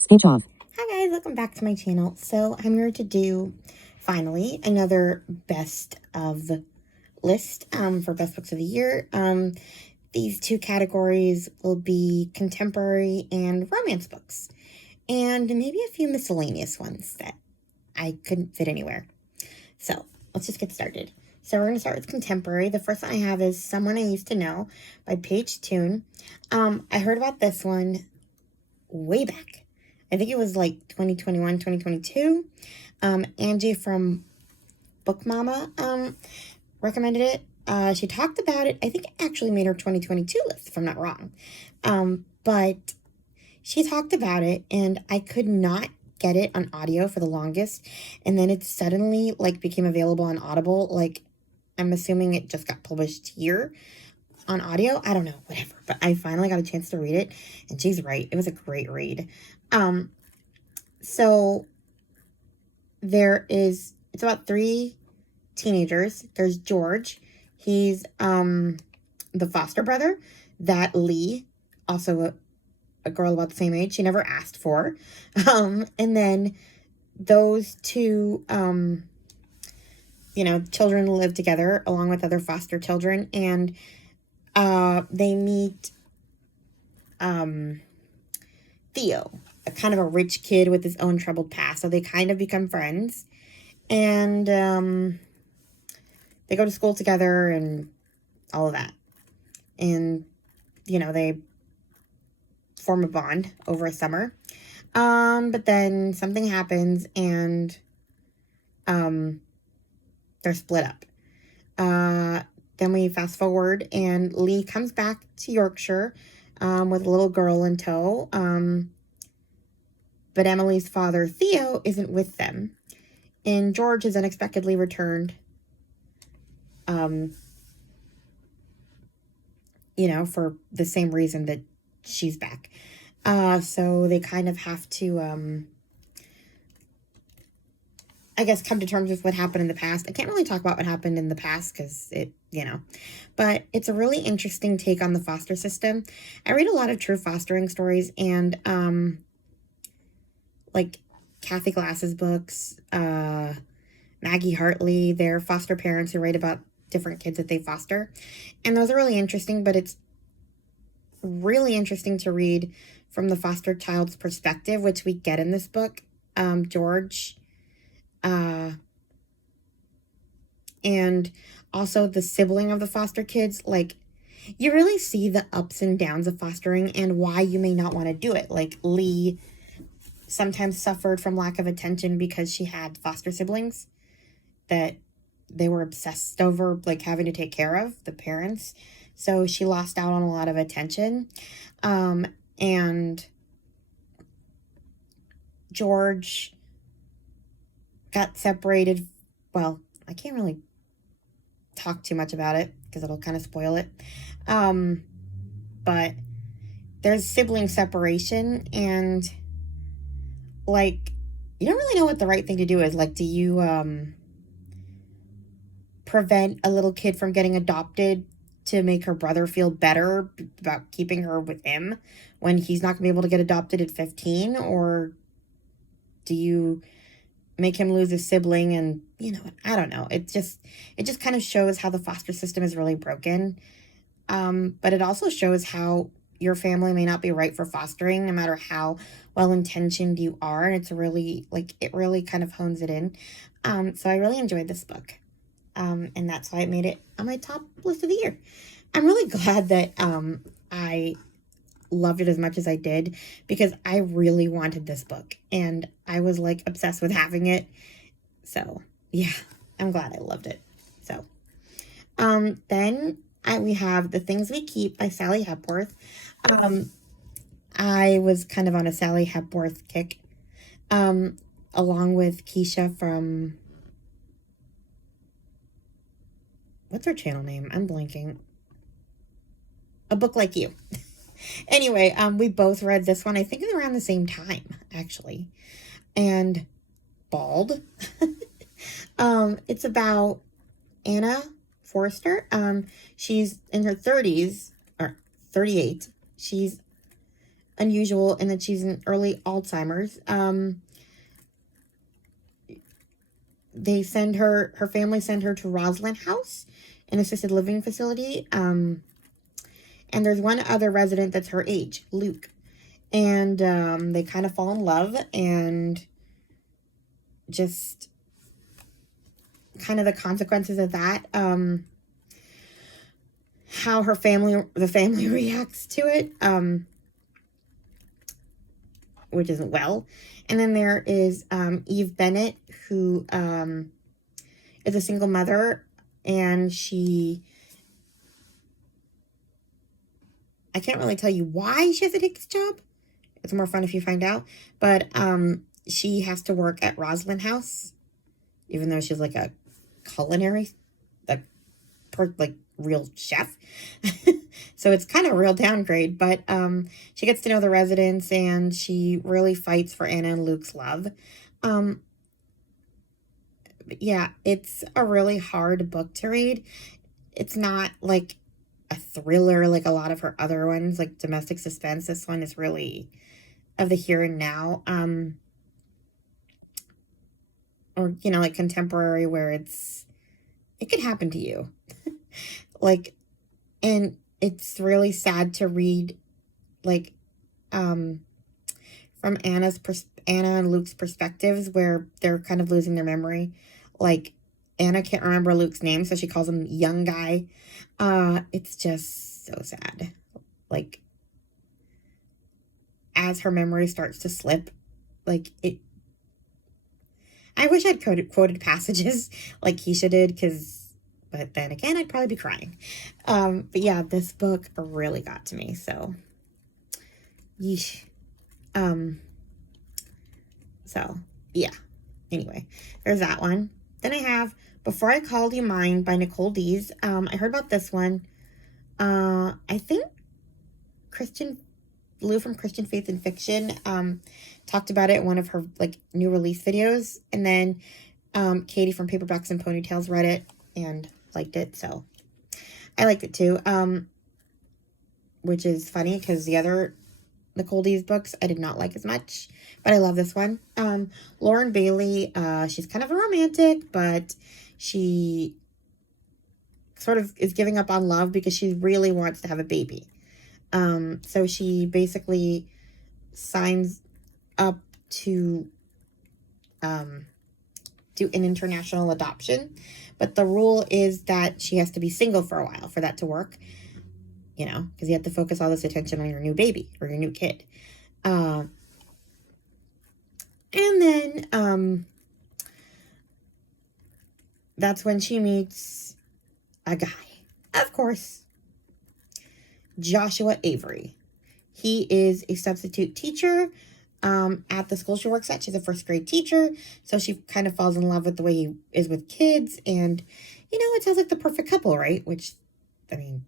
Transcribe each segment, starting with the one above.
Speech off. Hi guys, welcome back to my channel. So I'm here to do, finally, another best of list for best books of the year. These two categories will be contemporary and romance books, and maybe a few miscellaneous ones that I couldn't fit anywhere. So let's just get started. So we're going to start with contemporary. The first one I have is Someone I Used to Know by Paige Toon. I heard about this one way back. I think it was like 2021, 2022. Angie from Book Mama recommended it. She talked about it. I think it actually made her 2022 list, if I'm not wrong. But she talked about it, and I could not get it on audio for the longest. And then it suddenly like became available on Audible. Like, I'm assuming it just got published here on audio. I don't know, whatever. But I finally got a chance to read it, and she's right. It was a great read. So it's about three teenagers. There's George. He's the foster brother that Lee, also a girl about the same age, she never asked for. And then those two children live together along with other foster children, and they meet Theo, a kind of a rich kid with his own troubled past. So they kind of become friends, and they go to school together and all of that. And, they form a bond over a summer. But then something happens, and they're split up. Then we fast forward, and Lee comes back to Yorkshire with a little girl in tow. But Emily's father, Theo, isn't with them. And George is unexpectedly returned, for the same reason that she's back. So they kind of have to, I guess, come to terms with what happened in the past. I can't really talk about what happened in the past because but it's a really interesting take on the foster system. I read a lot of true fostering stories, and, like Kathy Glass's books, Maggie Hartley, their foster parents who write about different kids that they foster. And those are really interesting, but it's really interesting to read from the foster child's perspective, which we get in this book. George, and also the sibling of the foster kids. Like, you really see the ups and downs of fostering and why you may not want to do it. Like, Lee sometimes suffered from lack of attention because she had foster siblings that they were obsessed over, like, having to take care of, the parents. So she lost out on a lot of attention. And George got separated. Well, I can't really talk too much about it because it'll kind of spoil it. But there's sibling separation, and like, you don't really know what the right thing to do is. Like, do you prevent a little kid from getting adopted to make her brother feel better about keeping her with him when he's not going to be able to get adopted at 15? Or do you make him lose a sibling? And, I don't know. It just kind of shows how the foster system is really broken. But it also shows how your family may not be right for fostering, no matter how well-intentioned you are. And it's really, like, it really kind of hones it in. So I really enjoyed this book. And that's why I made it on my top list of the year. I'm really glad that I loved it as much as I did, because I really wanted this book, and I was like obsessed with having it. So yeah, I'm glad I loved it. So then we have The Things We Keep by Sally Hepworth. I was kind of on a Sally Hepworth kick, along with Keisha from, what's her channel name? I'm blanking. A Book Like You. Anyway, we both read this one, I think around the same time, actually. And bald. It's about Anna Forrester. She's in her 30s, or 38. She's unusual in that she's in early Alzheimer's. Her family send her to Roslyn House, an assisted living facility. And there's one other resident that's her age, Luke. And they kind of fall in love, and just kind of the consequences of that. How the family reacts to it, which isn't well. And then there is Eve Bennett, who is a single mother, and I can't really tell you why she has to take this job. It's more fun if you find out. But she has to work at Roslyn House, even though she's like a culinary, like real chef. So it's kind of a real downgrade. But she gets to know the residents, and she really fights for Anna and Luke's love. But yeah, it's a really hard book to read. It's not like a thriller like a lot of her other ones, like domestic suspense. This one is really of the here and now. Or, like contemporary, where it could happen to you. Like, and it's really sad to read, like, from Anna and Luke's perspectives, where they're kind of losing their memory. Like, Anna can't remember Luke's name, so she calls him young guy. It's just so sad. Like, as her memory starts to slip, like, I wish I'd quoted passages like Keisha did, but then again, I'd probably be crying. But yeah, this book really got to me, so, yeesh. So, yeah. Anyway, there's that one. Then I have Before I Called You Mine by Nicole Dees. I heard about this one. I think Lou from Christian Faith and Fiction talked about it in one of her new release videos, and then Katie from Paperbacks and Ponytails read it and liked it, so I liked it too. Which is funny because the other Nicole Dees books I did not like as much, but I love this one. Lauren Bailey, she's kind of a romantic, but she sort of is giving up on love because she really wants to have a baby. So she basically signs up to do an international adoption, but the rule is that she has to be single for a while for that to work, because you have to focus all this attention on your new baby or your new kid. And then that's when she meets a guy, of course, Joshua Avery. He is a substitute teacher at the school she works at. She's a first grade teacher, so she kind of falls in love with the way he is with kids, and it sounds like the perfect couple, right? Which, I mean,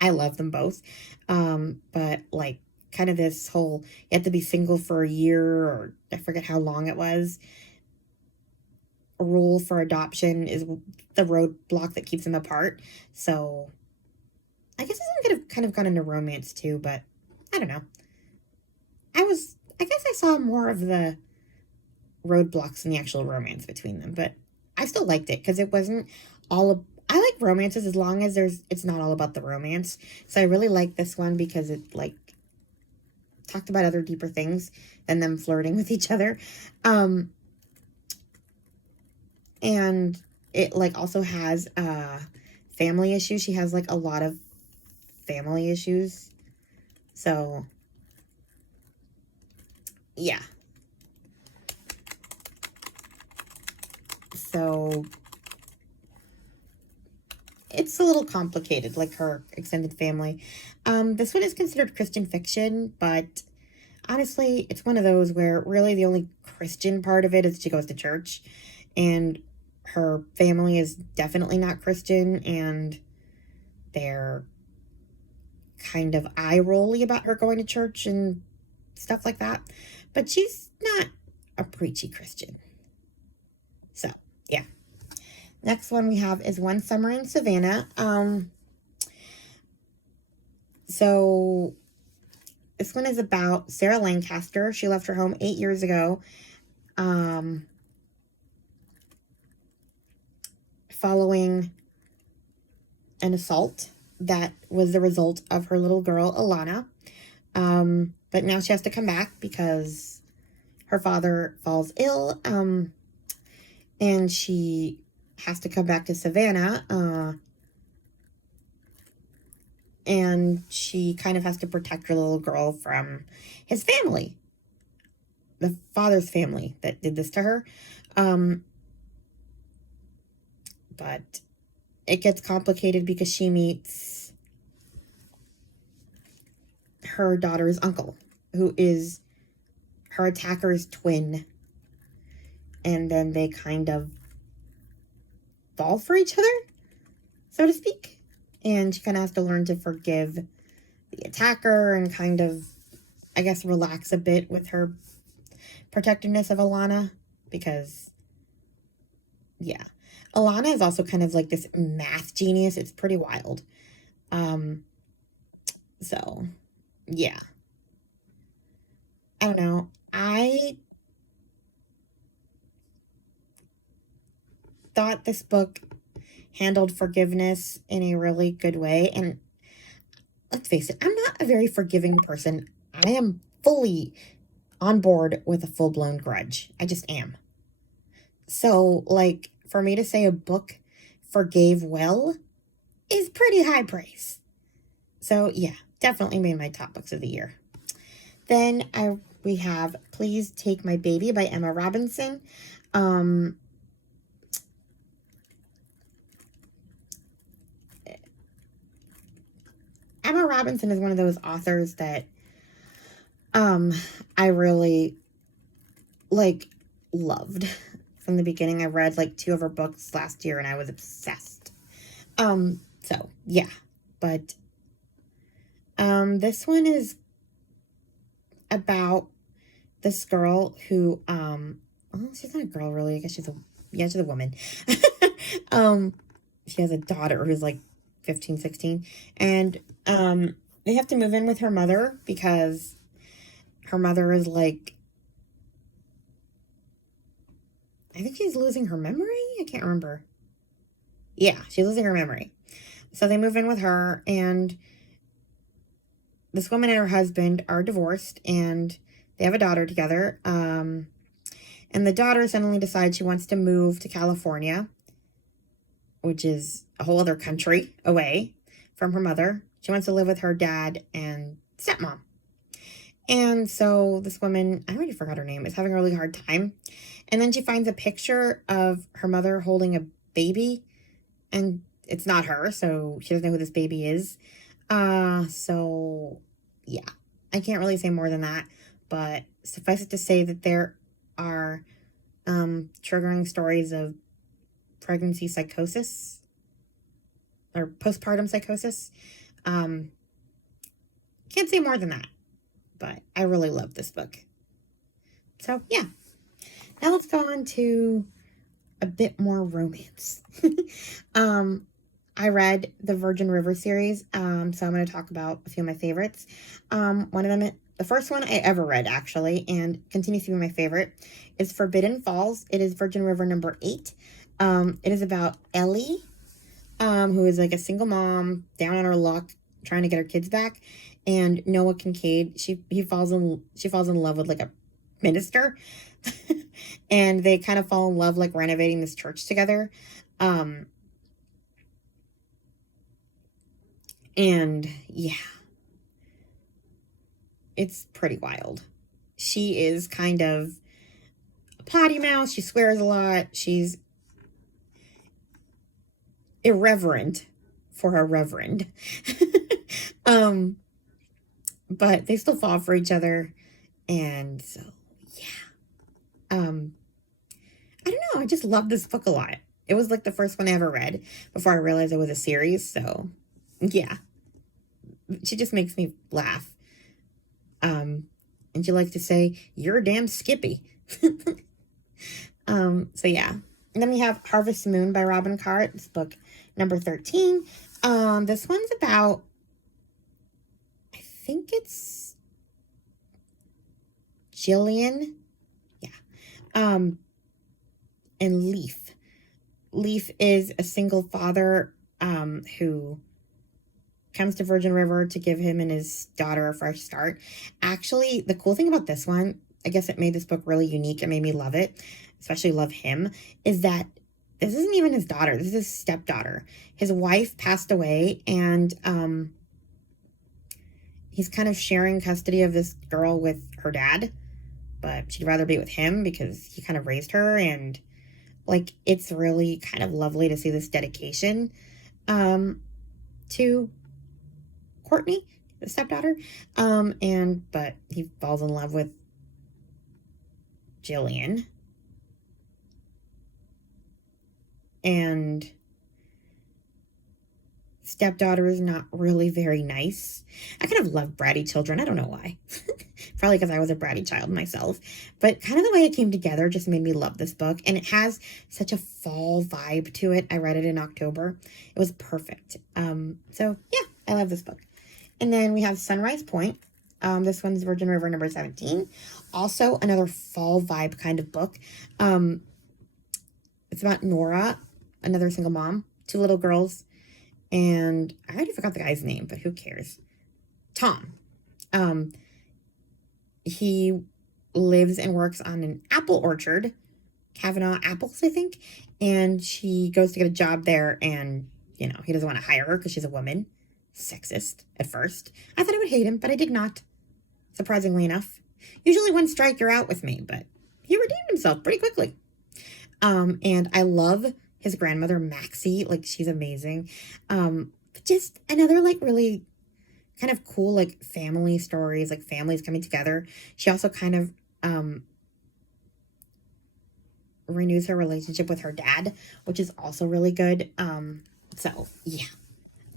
I love them both, but kind of this whole you have to be single for a year, or I forget how long it was, a rule for adoption is the roadblock that keeps them apart. So I guess I'm gonna kind of gone into romance too, but I don't know. I guess I saw more of the roadblocks than the actual romance between them, but I still liked it because it wasn't I like romances as long as it's not all about the romance. So I really like this one because it talked about other deeper things than them flirting with each other. And it also has family issues. She has a lot of family issues. So yeah. So it's a little complicated, her extended family. This one is considered Christian fiction, but honestly, it's one of those where really the only Christian part of it is she goes to church, and her family is definitely not Christian, and they're kind of eye-rolly about her going to church and stuff like that. But she's not a preachy Christian. So, yeah. Next one we have is One Summer in Savannah. So this one is about Sarah Lancaster. She left her home 8 years ago, following an assault that was the result of her little girl, Alana. But now she has to come back because her father falls ill, and she has to come back to Savannah, and she kind of has to protect her little girl from his family, the father's family that did this to her. But it gets complicated because she meets her daughter's uncle, who is her attacker's twin. And then they kind of fall for each other, so to speak. And she kind of has to learn to forgive the attacker and kind of, I guess, relax a bit with her protectiveness of Alana. Because, yeah. Alana is also kind of like this math genius. It's pretty wild. So, yeah. I don't know. I thought this book handled forgiveness in a really good way. And let's face it, I'm not a very forgiving person. I am fully on board with a full-blown grudge. I just am. So, like, for me to say a book forgave well is pretty high praise. So, yeah, definitely made my top books of the year. Then we have Please Take My Baby by Emma Robinson. Emma Robinson is one of those authors that I really, like, loved. From the beginning, I read, like, 2 of her books last year, and I was obsessed. So, yeah. But, this one is about this girl who, well, she's not a girl, really. I guess she's a woman. She has a daughter who's, like, 15, 16. And, they have to move in with her mother because her mother is, like, I think she's losing her memory? I can't remember. Yeah, she's losing her memory. So they move in with her, and this woman and her husband are divorced, and they have a daughter together. And the daughter suddenly decides she wants to move to California, which is a whole other country away from her mother. She wants to live with her dad and stepmom. And so this woman, I already forgot her name, is having a really hard time. And then she finds a picture of her mother holding a baby, and it's not her, so she doesn't know who this baby is. So, yeah, I can't really say more than that, but suffice it to say that there are, triggering stories of pregnancy psychosis, or postpartum psychosis. Can't say more than that, but I really love this book. So, yeah. Now let's go on to a bit more romance. I read the Virgin River series, so I'm going to talk about a few of my favorites. One of them, the first one I ever read, actually, and continues to be my favorite, is Forbidden Falls. It is Virgin River number 8. It is about Ellie, who is like a single mom, down on her luck, trying to get her kids back, and Noah Kincaid. She falls in love with like a minister. And they kind of fall in love, like, renovating this church together. And yeah, it's pretty wild. She is kind of a potty mouth. She swears a lot. She's irreverent for a reverend. But they still fall for each other. And so, yeah. I don't know. I just love this book a lot. It was like the first one I ever read before I realized it was a series. So, yeah. She just makes me laugh. And she likes to say, "You're a damn Skippy." So, yeah. And then we have Harvest Moon by Robin Carr. This book number 13. This one's about, I think it's Jillian, yeah, and Leaf. Leaf is a single father who comes to Virgin River to give him and his daughter a fresh start. Actually, the cool thing about this one, I guess it made this book really unique. It made me love it, especially love him, is that this isn't even his daughter. This is his stepdaughter. His wife passed away, and he's kind of sharing custody of this girl with her dad, but she'd rather be with him because he kind of raised her, and like it's really kind of lovely to see this dedication to Courtney, the stepdaughter. But he falls in love with Jillian. And stepdaughter is not really very nice. I kind of love bratty children. I don't know why. Probably because I was a bratty child myself. But kind of the way it came together just made me love this book. And it has such a fall vibe to it. I read it in October. It was perfect. So yeah, I love this book. And then we have Sunrise Point. This one's Virgin River number 17. Also another fall vibe kind of book. It's about Nora, another single mom, 2 little girls. And I already forgot the guy's name, but who cares? Tom. He lives and works on an apple orchard, Kavanaugh Apples, I think. And she goes to get a job there, and, you know, he doesn't want to hire her because she's a woman. Sexist at first. I thought I would hate him, but I did not. Surprisingly enough. Usually 1 strike, you're out with me, but he redeemed himself pretty quickly. And I love his grandmother, Maxie. Like, she's amazing. But just another, like, really kind of cool, like, family stories, like, families coming together. She also kind of renews her relationship with her dad, which is also really good. So, yeah,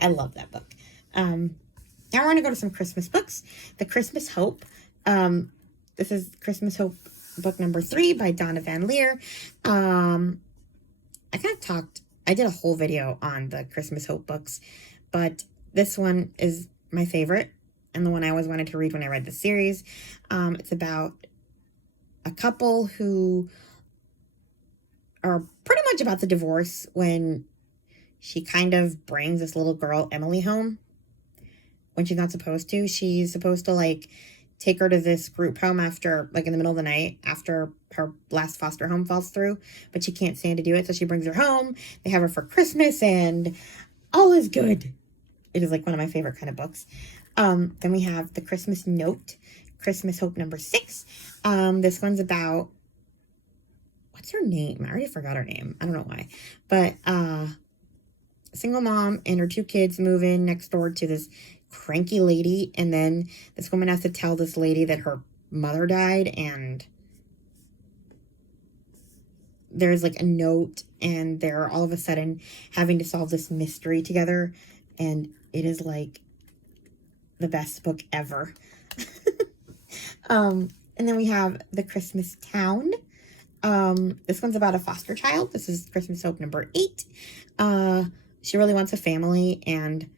I love that book. Now I want to go to some Christmas books. The Christmas Hope. This is Christmas Hope book number 3 by Donna Van Leer. I did a whole video on the Christmas Hope books, but this one is my favorite and the one I always wanted to read when I read the series. It's about a couple who are pretty much about the divorce when she kind of brings this little girl, Emily, home when she's not supposed to. She's supposed to, like, take her to this group home after, like, in the middle of the night after her last foster home falls through, but she can't stand to do it, so she brings her home. They have her for Christmas, and all is good. It is, like, one of my favorite kind of books. Then we have The Christmas Note, Christmas Hope number 6. This one's about, what's her name? I already forgot her name. I don't know why. But a single mom and her 2 kids move in next door to this cranky lady, and then this woman has to tell this lady that her mother died, and there's, like, a note, and they're all of a sudden having to solve this mystery together, and it is, like, the best book ever. And then we have The Christmas Town. This one's about a foster child. This is Christmas Hope number 8. She really wants a family, and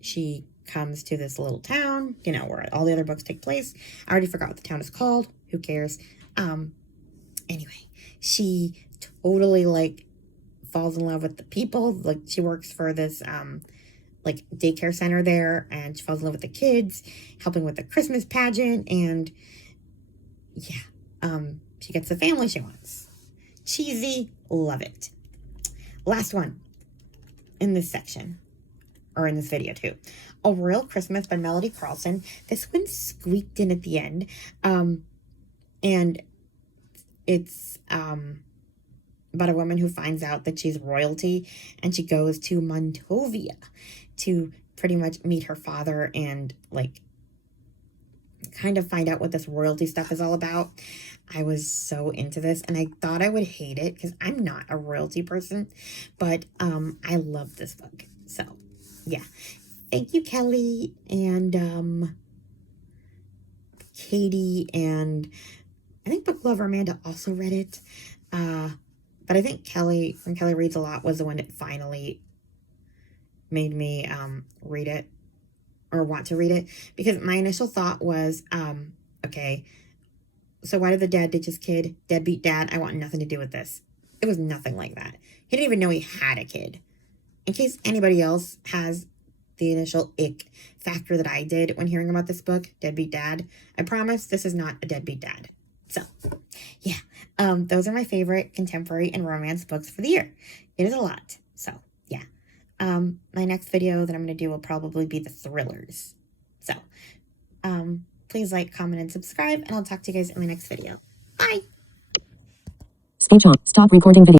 she comes to this little town, you know, where all the other books take place. I already forgot what the town is called. Who cares? Anyway, she totally, like, falls in love with the people. Like, she works for this, like, daycare center there, and she falls in love with the kids, helping with the Christmas pageant, and yeah, she gets the family she wants. Cheesy, love it. Last one in this section, or in this video too. A Royal Christmas by Melody Carlson. This one squeaked in at the end. And it's about a woman who finds out that she's royalty, and she goes to Montovia to pretty much meet her father and, like, kind of find out what this royalty stuff is all about. I was so into this, and I thought I would hate it because I'm not a royalty person, but I love this book. So, yeah. Thank you, Kelly, and Katie, and I think Book Lover Amanda also read it. But I think Kelly, from Kelly Reads a Lot, was the one that finally made me read it, or want to read it, because my initial thought was, okay, So why did the dad ditch his kid? Deadbeat dad. I want nothing to do with this. It was nothing like that. He didn't even know he had a kid. In case anybody else has the initial ick factor that I did when hearing about this book, Deadbeat Dad, I promise this is not a deadbeat dad. So, yeah, those are my favorite contemporary and romance books for the year. It is a lot. So, yeah. My next video that I'm going to do will probably be the thrillers. So, please like, comment, and subscribe, and I'll talk to you guys in my next video. Bye! Speech on. Stop recording video.